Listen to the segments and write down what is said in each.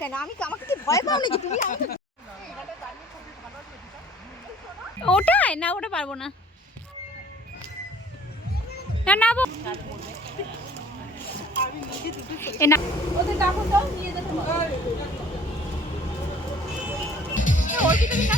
কেন? আমি আমাকে কি ভয় পাও নাকি? তুমি ওটাই? না ওটা পারব না। না না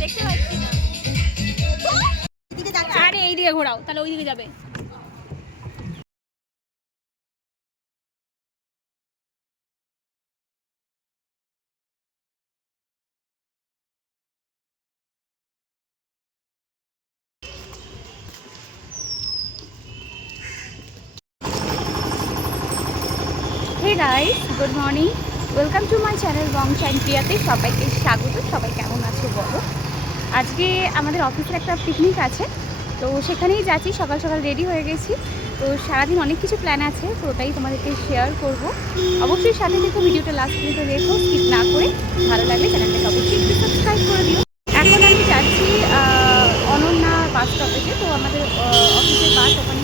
দেখতে পাচ্ছি না। আরে এই দিকে ঘোরাও তাহলে ওই দিকে যাবে। Guys good morning welcome to my channel রং চাইন প্রিয়াতে সবাইকে স্বাগত। সবাই কেমন আছে বলো? আজকে আমাদের অফিসের একটা পিকনিক আছে। তো সেখানেই যাচ্ছি। সকাল সকাল রেডি হয়ে গেছি। তো সারাদিন অনেক কিছু প্ল্যান আছে। তো ওটাই তোমাদেরকে শেয়ার করব। অবশ্যই সাথে থেকে, ভিডিওটা লাস্ট পর্যন্ত দেখো। স্কিপ না করে ভালো লাগলে চ্যানেলটাকে অবশ্যই একটু সাবস্ক্রাইব করে দিও। এখন আমি যাচ্ছি অনন্যা বাস স্টপেজে তো আমাদের অফিসের বাস ওখানেই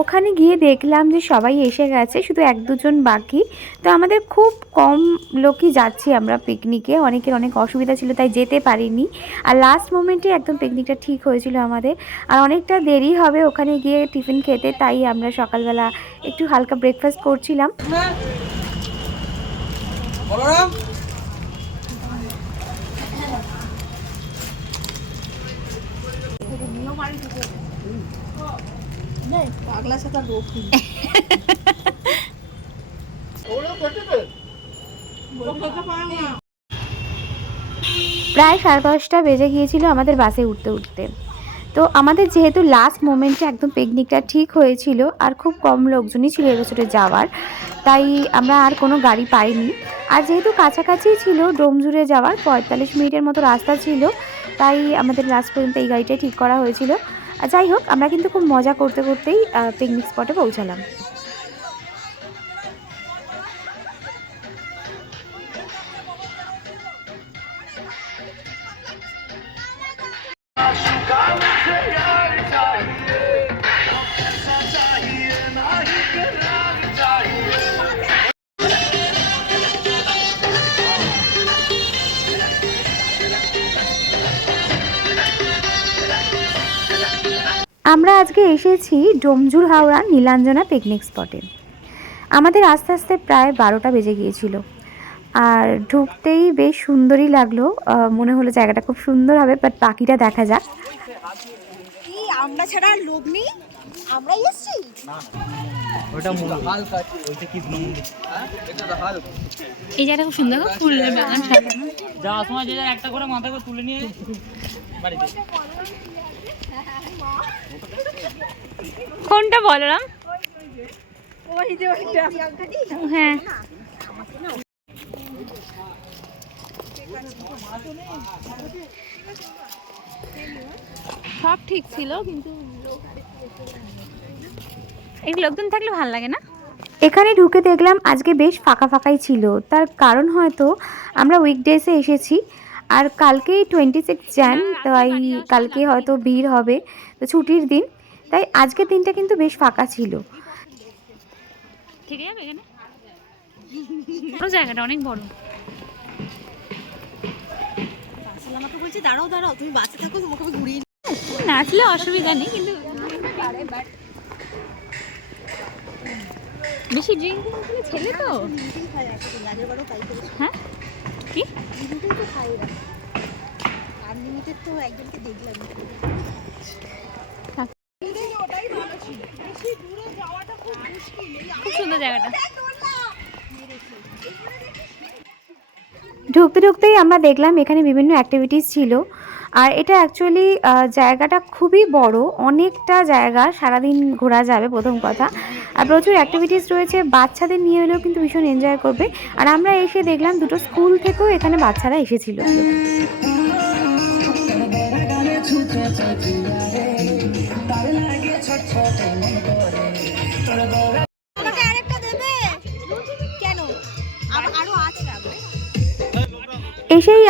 ওখানে গিয়ে দেখলাম যে সবাই এসে গেছে, শুধু এক দুজন বাকি। তো আমাদের খুব কম লোকই যাচ্ছি আমরা পিকনিকে অনেকের অনেক অসুবিধা ছিল, তাই যেতে পারিনি। আর লাস্ট মোমেন্টে একদম পিকনিকটা ঠিক হয়েছিল আমাদের। আর অনেকটা দেরি হবে ওখানে গিয়ে টিফিন খেতে, তাই আমরা সকালবেলা একটু হালকা ব্রেকফাস্ট করছিলাম। বলরাম? পাগলা সাথে রোগ প্রায় সাড়ে দশটা বেজে গিয়েছিল আমাদের বাসে উঠতে উঠতে। তো আমাদের যেহেতু লাস্ট মোমেন্টে একদম পিকনিকটা ঠিক হয়েছিল, আর খুব কম লোকজনই ছিল এবছরে যাওয়ার, তাই আমরা আর কোনো গাড়ি পাইনি। আর যেহেতু কাছাকাছি ছিল ডোমজুড়ে যাওয়ার, পঁয়তাল্লিশ মিনিটের মতো রাস্তা ছিল, তাই আমাদের লাস্ট পর্যন্ত এই গাড়িটাই ঠিক করা হয়েছিল। যাই হোক, আমরা কিন্তু খুব মজা করতে করতেই পিকনিক স্পটে পৌঁছালাম। আমরা আজকে এসেছি ডোমজুর হাওড়া নীলাঞ্জনা পিকনিক স্পটে আমাদের আস্তে আস্তে প্রায় বারোটা বেজে গিয়েছিল। আর ঢুকতেই বেশ সুন্দরই লাগল। মনে হলো জায়গাটা খুব সুন্দর হবে বাট বাকিটা দেখা যাক। আমরা ছাড়া লোক নেই? আমরাই এসছি? ওটা হালকা ওইটা কি মন্দির? এটা তো হালকা এই জায়গাটা খুব সুন্দর ফুলের বাগান সাজানো। যাওয়ার সময় যে একটা করে মাথা করে তুলে নিয়ে বাড়িতে। কোনটা বলরাম ওই যে ওইটা হ্যাঁ। সব ঠিক ছিল কিন্তু এই লোকজন থাকলে ভালো লাগে না? এখানে ঢুকে দেখলাম আজকে বেশ ফাঁকা ফাঁকাই ছিল। তার কারণ হয়তো আমরা উইকডেসে এসেছি আর কালকেই টোয়েন্টি সিক্স জ্যান তাই কালকে হয়তো ভিড় হবে। তো ছুটির দিন তাই আজকের দিনটা কিন্তু বেশ ফাঁকা ছিল। ঠিক আছে এখানে? বড় জায়গাটা অনেক বড়। আসলে আমাকে বলছে দাঁড়াও দাঁড়াও তুমি বাসে থাকো তোমাকে আমি ঘুরিয়ে নাচলে অসুবিধা নেই কিন্তু বেশি ড্রিঙ্কিং ছেলে তো। হ্যাঁ কি? আনলিমিটেড তো একজনকে দেখলাম থাক। ওটাই ভালো ছিল বেশি দূরে যাওয়াটা ঢুকতে ঢুকতেই আমরা দেখলাম এখানে বিভিন্ন অ্যাক্টিভিটিস ছিল। আর এটা অ্যাকচুয়ালি জায়গাটা খুবই বড়। অনেকটা জায়গা সারাদিন ঘোরা যাবে, প্রথম কথা। আর প্রচুর অ্যাক্টিভিটিস রয়েছে। বাচ্চাদের নিয়ে এলেও কিন্তু ভীষণ এনজয় করবে। আর আমরা এসে দেখলাম দুটো স্কুল থেকেও এখানে বাচ্চারা এসেছিল।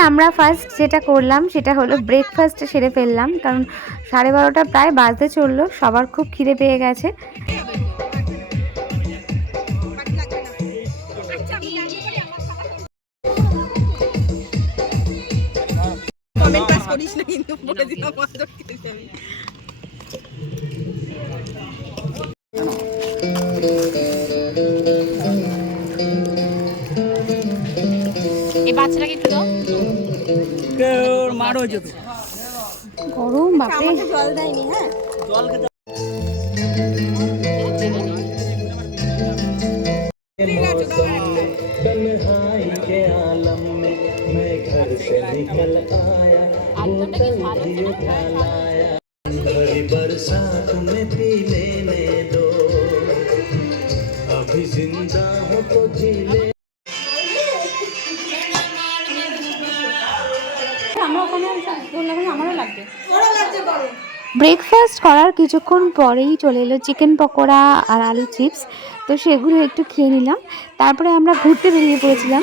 আমরা ফার্স্ট যেটা করলাম সেটা হলো ব্রেকফাস্ট সেরে ফেললাম। কারণ সাড়ে বারোটা প্রায় বাজতে চলল, সবার খুব খিদে পেয়ে গেছে। করিস না কিন্তু, বলে দিলাম এই বাচ্চাটাকে একটু দাও মার হয়েছে তো গরম বাপরে আমাকে জল দেয়নি হ্যাঁ तन्हाई के आलम में मैं घर से निकल आया बोतल भी उठा लाया भरी बरसात में ব্রেকফাস্ট করার কিছুক্ষণ পরেই চলে এলো চিকেন পকোড়া আর আলু চিপস তো সেগুলো একটু খেয়ে নিলাম। তারপরে আমরা ঘুরতে বেরিয়ে পড়েছিলাম।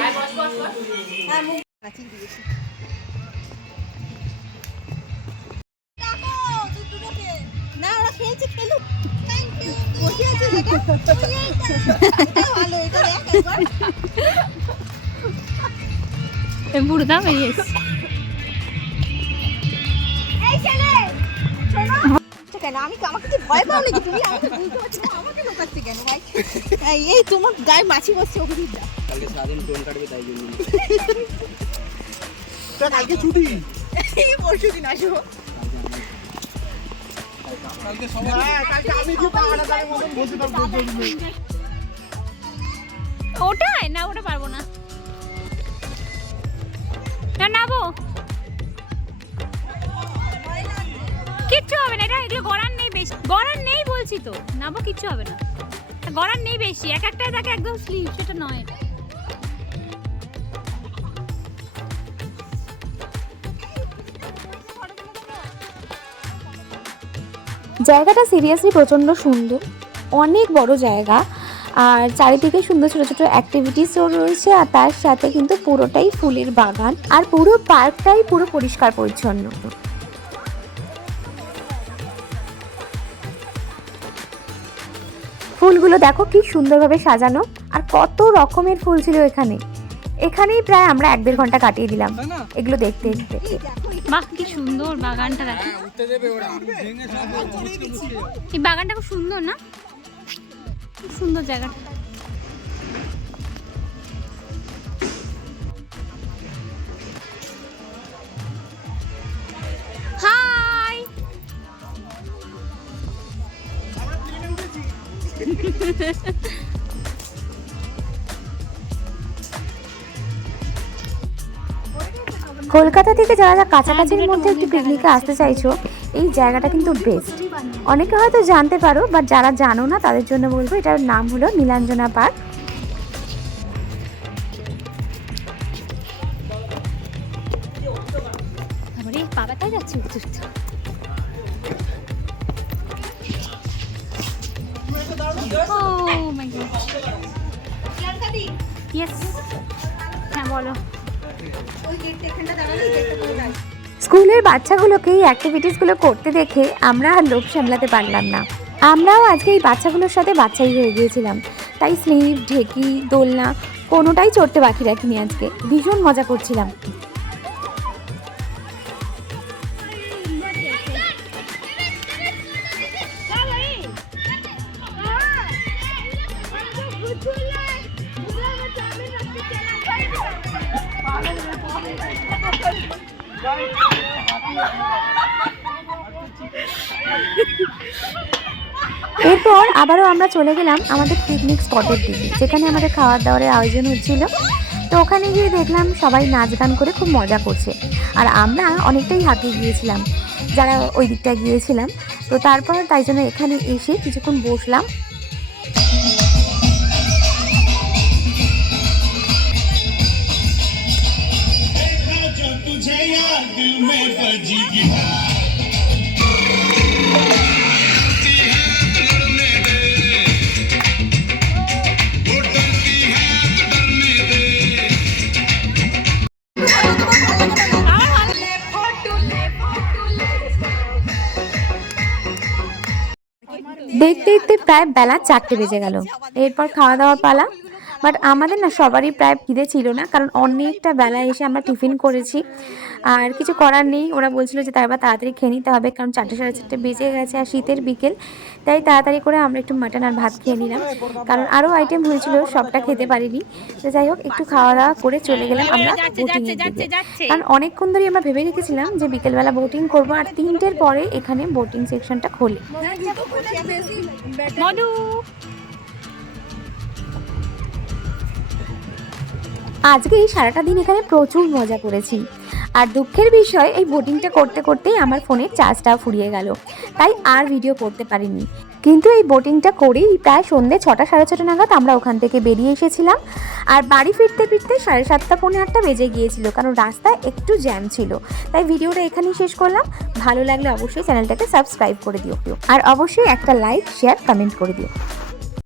না ওরা কেন আমি আমাকে কি ভয় পাও নাকি তুমি? আমাকে বুঝতে পারছি না আমাকে লোকাচ্ছে কেন? ভাই এই, এই তোমার গায়ে মাছি বসছে ওকে দিদা কালকে সারাদিন টোন কাটবে তাই জন্য। কালকে ছুটি? এই পরশু দিন আসব। আমি কি পাহাড়া তালে মতন বসে থাকব ওটাই? না ওটা পারব না। না নাবো কিচ্ছু হবে না, এটা এগুলো গড়ার নেই বেশি। গড়ার নেই বলছি তো নাবো কিচ্ছু হবে না। গড়ার নেই বেশি, এক একটাই থাকে একদম স্লিপ সেটা নয়। জায়গাটা সিরিয়াসলি প্রচণ্ড সুন্দর, অনেক বড় জায়গা, আর চারিদিকে সুন্দর ছোট ছোট অ্যাক্টিভিটিসও রয়েছে, আর তার সাথে কিন্তু পুরোটাই ফুলের বাগান, আর পুরো পার্কটাই পুরো পরিষ্কার পরিচ্ছন্ন। ফুলগুলো দেখো কি সুন্দরভাবে সাজানো আর কত রকমের ফুল ছিল এখানে। এখানেই প্রায় আমরা এক দেড় ঘণ্টা কাটিয়ে দিলাম। এগুলো দেখতে দেখতে বাহ কি সুন্দর বাগানটা দেখো। এই বাগানটা খুব সুন্দর না? খুব সুন্দর জায়গাটা। কলকাতা থেকে যারা যারা কাছাকাছির মধ্যে একটু পিকনিকে আসতে চাইছো এই জায়গাটা কিন্তু বেস্ট অনেকে হয়তো জানতে পারো বাট যারা জানো না তাদের জন্য বলব এটার নাম হলো নীলাঞ্জনা পার্ক। আরে বাবাটাই যাচ্ছে Oh. Yes. হ্যাঁ বলো। স্কুলের বাচ্চাগুলোকে এই অ্যাক্টিভিটিসগুলো করতে দেখে আমরা আর লোভ সামলাতে পারলাম না। আমরাও আজকে এই বাচ্চাগুলোর সাথে বাচ্চাই হয়ে গিয়েছিলাম। তাই স্লিপ, ঢেকি, দোলনা কোনোটাই চড়তে বাকি রাখিনি আজকে। ভীষণ মজা করছিলাম। এরপর আবারও আমরা চলে গেলাম আমাদের পিকনিক স্পটের দিকে, যেখানে আমাদের খাওয়ার দাওয়ারের আয়োজন হচ্ছিল। তো ওখানে গিয়ে দেখলাম সবাই নাচ গান করে খুব মজা করছে। আর আমরা অনেকটাই হাঁপিয়ে গিয়েছিলাম, যারা ওই দিকটা গিয়েছিলাম। তো তারপর তাই জন্য এখানে এসে কিছুক্ষণ বসলাম। तुझे দেখতে দেখতে প্রায় বেলা চারটে বেজে গেল। এরপর খাওয়া দাওয়া পালা। বাট আমাদের না সবারই প্রায় খিদে ছিল না কারণ অনেকটা বেলা এসে আমরা টিফিন করেছি। আর কিছু করার নেই ওরা বলছিল যে তারপর তাড়াতাড়ি খেয়ে নিতে হবে কারণ চারটে সাড়ে চারটে বেজে গেছে আর শীতের বিকেল। তাই তাড়াতাড়ি করে আমরা একটু মাটন আর ভাত খেয়ে নিলাম। কারণ আরও আইটেম হয়েছিল সবটা খেতে পারিনি। তো যাই হোক একটু খাওয়া দাওয়া করে চলে গেলাম আমরা বোটিংয়ের দিকে। কারণ অনেকক্ষণ ধরেই আমরা ভেবে রেখেছিলাম যে বিকেলবেলা বোটিং করব আর তিনটের পরে এখানে বোটিং সেকশনটা খোলে। মধু। আজকে এই সারাটা দিন এখানে প্রচুর মজা করেছি। আর দুঃখের বিষয়, এই বোটিংটা করতে করতেই আমার ফোনের চার্জটা ফুরিয়ে গেল। তাই আর ভিডিও করতে পারিনি। কিন্তু এই বোটিংটা করেই প্রায় সন্ধ্যে ছটা, সাড়ে ছটা নাগাদ আমরা ওখান থেকে বেরিয়ে এসেছিলাম। আর বাড়ি ফিরতে ফিরতে সাড়ে সাতটা, পৌনে আটটা বেজে গিয়েছিল, কারণ রাস্তায় একটু জ্যাম ছিল। তাই ভিডিওটা এখানেই শেষ করলাম। ভালো লাগলে অবশ্যই চ্যানেলটাকে সাবস্ক্রাইব করে দিও। আর অবশ্যই একটা লাইক শেয়ার কমেন্ট করে দিও।